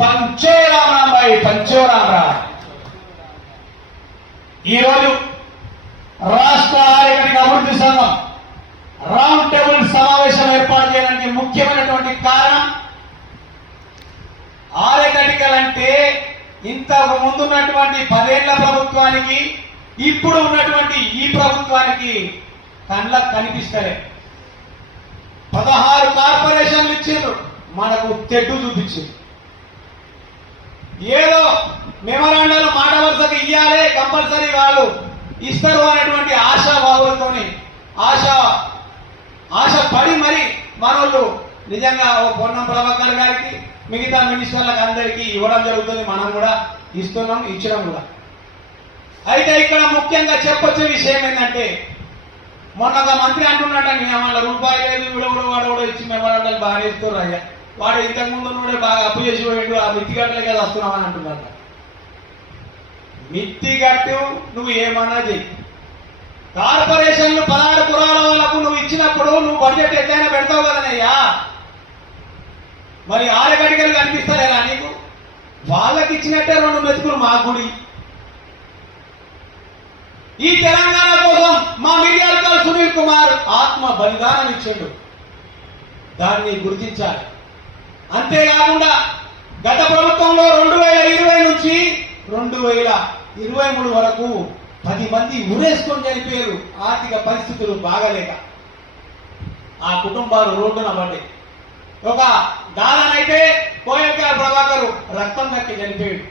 పంచోరామరాంబాయి పంచోరామరా. ఈరోజు రాష్ట్ర ఆర్యకటిక అభివృద్ధి సంఘం రౌండ్ టేబుల్ సమావేశం ఏర్పాటు చేయడానికి ముఖ్యమైనటువంటి కారణం, ఆర్యకటికలంటే ఇంతకు ముందున్నటువంటి 10 ఏళ్ల ప్రభుత్వానికి ఇప్పుడు ఉన్నటువంటి ఈ ప్రభుత్వానికి కళ్ళకు కనిపిస్తలే. 16 కార్పొరేషన్లు ఇచ్చిండ్రు, మనకు తెడ్డు చూపించింది. ఏదో మెమరాండాలు మాట వరుసకు ఇయ్యాలే, కంపల్సరీ వాళ్ళు ఇస్తారు అనేటువంటి ఆశాభావులతోని ఆశ పడి మరి మనోళ్ళు నిజంగా ఓ పొన్నం ప్రభాకర్ గారికి మిగతా మినిస్టర్లకు అందరికీ ఇవ్వడం జరుగుతుంది. మనం కూడా ఇస్తున్నాం, ఇచ్చడం కూడా. అయితే ఇక్కడ ముఖ్యంగా చెప్పొచ్చే విషయం ఏంటంటే, మొన్న ఒక మంత్రి అంటున్నట్ట మన రూపాయి లేదు వాడు కూడా ఇచ్చి మెమరాండాలు బాగా ఇస్తున్నారు అయ్యా, వాడు ఇంతకుముందు నుండే బాగా అప్పు చేసి పోయిండు, ఆ మిత్తిగట్లకే వస్తున్నామని అంటున్నారట. మిత్తిగట్టు నువ్వు ఏమన్నా చెయ్యి, కార్పొరేషన్లు 16 కులాల వాళ్ళకు నువ్వు ఇచ్చినప్పుడు నువ్వు బడ్జెట్ ఎట్లయినా పెడతావు కదనయ్యా. మరి ఆరగడికలు కనిపిస్తలేదా నీకు? వాళ్ళకి ఇచ్చినట్టే 2 మెతుకులు మా గుడి. ఈ తెలంగాణ కోసం మా మిర్యాలకల్ సునీల్ కుమార్ ఆత్మ బలిదానం ఇచ్చిండు, దాన్ని గుర్తించాలి. అంతేకాకుండా గత ప్రభుత్వంలో 2020 నుంచి 2023 వరకు 10 మంది ఉరేసుకొని చనిపోయారు. ఆర్థిక పరిస్థితులు బాగలేక ఆ కుటుంబాలు రోడ్డున పడ్డాయి. ఒక దాదానైతే కోయంక ప్రభాకర్ రక్తం కక్కి చనిపోయాడు.